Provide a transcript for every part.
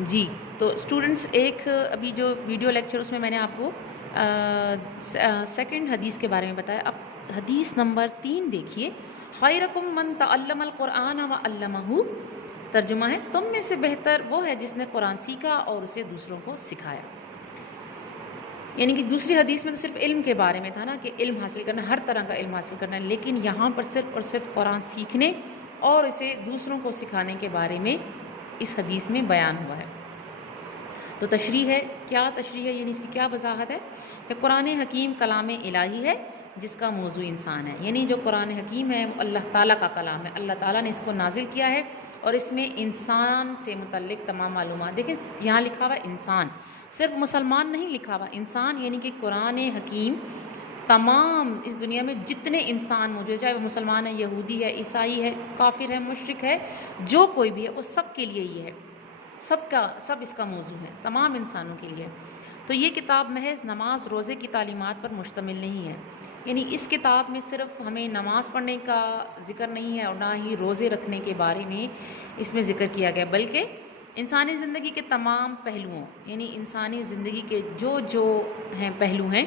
जी, तो स्टूडेंट्स एक अभी जो वीडियो लेक्चर उसमें मैंने आपको सेकंड हदीस के बारे में बताया। अब हदीस नंबर 3 देखिए, खैरुकुम मन तअल्लमल कुरआन व अल्लमहु। तर्जुमा है, तुम में से बेहतर वो है जिसने कुरान सीखा और उसे दूसरों को सिखाया। यानी कि दूसरी हदीस में तो सिर्फ इल्म के बारे में था ना, कि इल्म हासिल करना, हर तरह का इल्म हासिल करना है, लेकिन यहाँ पर सिर्फ और सिर्फ कुरान सीखने और इसे दूसरों को सिखाने के बारे में इस हदीस में बयान हुआ है। तो तशरीह है, क्या तशरीह है, यानी इसकी क्या वजाहत है कि कुरान हकीम कलाम इलाही है जिसका मौजू इंसान है। यानी जो कुरान हकीम है वो अल्लाह ताला का कलाम है, अल्लाह ताला ने इसको नाजिल किया है और इसमें इंसान से मुतल्लिक तमाम मालूमात। देखिए यहाँ लिखा हुआ इंसान, सिर्फ मुसलमान नहीं लिखा हुआ, इंसान, यानी कि कुरान हकीम तमाम इस दुनिया में जितने इंसान मौजूद है, चाहे वो मुसलमान है, यहूदी है, ईसाई है, काफिर है, मुशरिक है, जो कोई भी है, वो सब के लिए ये है, सबका सब इसका मौजू है, तमाम इंसानों के लिए। तो ये किताब महज नमाज रोज़े की तालीमात पर मुश्तमिल नहीं है। यानी इस किताब में सिर्फ हमें नमाज़ पढ़ने का ज़िक्र नहीं है और ना ही रोज़े रखने के बारे में इसमें ज़िक्र किया गया, बल्कि इंसानी ज़िंदगी के तमाम पहलुओं, यानी इंसानी ज़िंदगी के जो जो हैं पहलू हैं,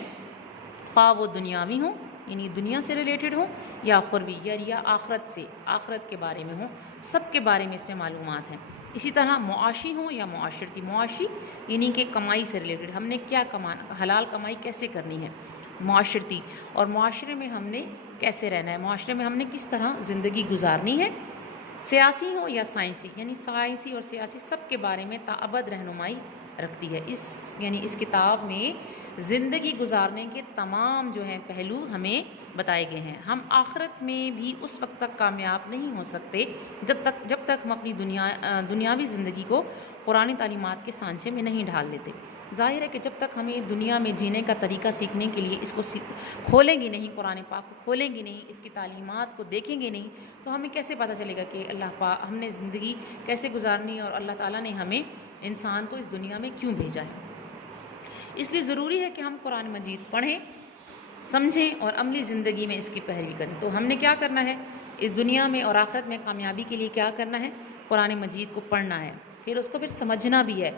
ख्वाह वो दुनियावी हों, यानी दुनिया से रिलेटेड हो, या खुरवी या आखरत से, आखरत के बारे में हो, सब के बारे में इसमें मालूमात हैं। इसी तरह मुआशी हो या मुआशरती, मुआशी यानी कि कमाई से रिलेटेड, हमने क्या कमाना, हलाल कमाई कैसे करनी है, मुआशरती, और मुआशरे में हमने कैसे रहना है, मुआशरे में हमने किस तरह ज़िंदगी गुजारनी है, सियासी हो या साइंसी, यानी साइंसी और सियासी सब के बारे में ताअब्बद रहनुमाई रखती है। यानी इस किताब में ज़िंदगी गुजारने के तमाम जो हैं पहलू हमें बताए गए हैं। हम आखिरत में भी उस वक्त तक कामयाब नहीं हो सकते जब तक हम अपनी दुनियावी ज़िंदगी को पुरानी तालीमात के सांचे में नहीं ढाल लेते। ज़ाहिर है कि जब तक हमें दुनिया में जीने का तरीका सीखने के लिए इसको खोलेंगे नहीं, कुरान पाक को खोलेंगे नहीं, इसकी तालीमात को देखेंगे नहीं, तो हमें कैसे पता चलेगा कि अल्लाह पाक हमने ज़िंदगी कैसे गुजारनी है और अल्लाह ताला ने हमें इंसान को इस दुनिया में क्यों भेजा है। इसलिए ज़रूरी है कि हम कुरान मजीद पढ़ें, समझें और अमली ज़िंदगी में इसकी पैरवी करें। तो हमने क्या करना है इस दुनिया में और आखिरत में कामयाबी के लिए, क्या करना है, कुरान मजीद को पढ़ना है, फिर उसको फिर समझना भी है,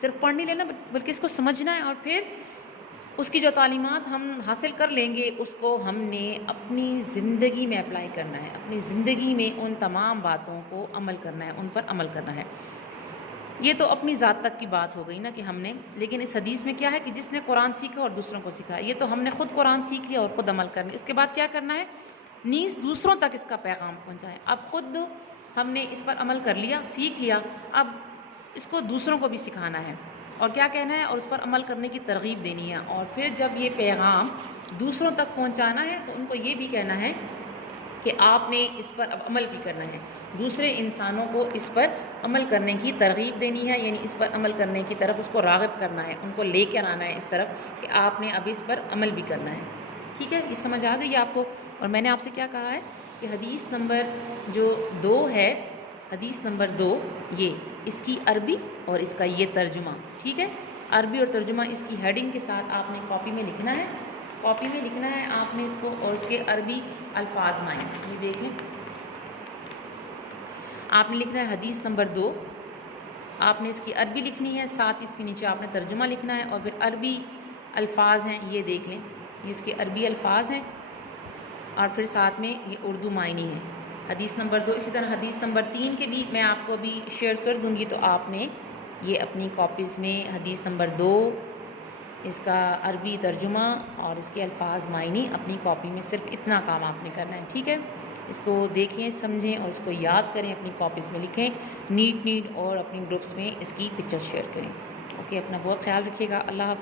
सिर्फ पढ़ नहीं लेना बल्कि इसको समझना है, और फिर उसकी जो तालीमात हम हासिल कर लेंगे उसको हमने अपनी ज़िंदगी में अप्लाई करना है, अपनी ज़िंदगी में उन तमाम बातों को अमल करना है, उन पर अमल करना है। ये तो अपनी ज़ात तक की बात हो गई ना कि हमने, लेकिन इस हदीस में क्या है कि जिसने कुरान सीखा और दूसरों को सिखाया, ये तो हमने ख़ुद कुरान सीख लिया और ख़ुद अमल करना है। इसके बाद क्या करना है, नीज़ दूसरों तक इसका पैगाम पहुँचाएँ। अब ख़ुद हमने इस पर अमल कर लिया, सीख लिया, अब इसको दूसरों को भी सिखाना है और क्या कहना है, और उस पर अमल करने की तरगीब देनी है, और फिर जब ये पैगाम दूसरों तक पहुँचाना है तो उनको ये भी कहना है कि आपने इस पर अब अमल भी करना है, दूसरे इंसानों को इस पर अमल करने की तरगीब देनी है, यानी इस पर अमल करने की तरफ उसको राग़िब करना है, उनको लेकर आना है इस तरफ कि आपने अब इस पर अमल भी करना है। ठीक है, ये समझ आ गई आपको। और मैंने आपसे क्या कहा है कि हदीस नंबर जो 2 है, हदीस नंबर 2, ये इसकी अरबी और इसका ये तर्जुमा, ठीक है, अरबी और तर्जुमा इसकी हेडिंग के साथ आपने कॉपी में लिखना है, कॉपी में लिखना है आपने इसको, और इसके अरबी अल्फाज मायने, ये देख लें, आपने लिखना है हदीस नंबर 2, आपने इसकी अरबी लिखनी है, साथ इसके नीचे आपने तर्जुमा लिखना है, और फिर अरबी अल्फाज हैं, ये देख लें, ये इसके अरबी अल्फाज हैं, और फिर साथ में ये उर्दू मायनी है हदीस नंबर 2। इसी तरह हदीस नंबर 3 के भी मैं आपको अभी शेयर कर दूँगी, तो आपने ये अपनी कॉपीज़ में हदीस नंबर 2, इसका अरबी तर्जुमा और इसके अल्फाज मायनी अपनी कॉपी में, सिर्फ इतना काम आपने करना है। ठीक है, इसको देखें, समझें और इसको याद करें, अपनी कॉपीज़ में लिखें नीट और अपनी ग्रुप्स में इसकी पिक्चर्स शेयर करें। ओके, अपना बहुत ख्याल रखिएगा। अल्लाह हाफ़िज़।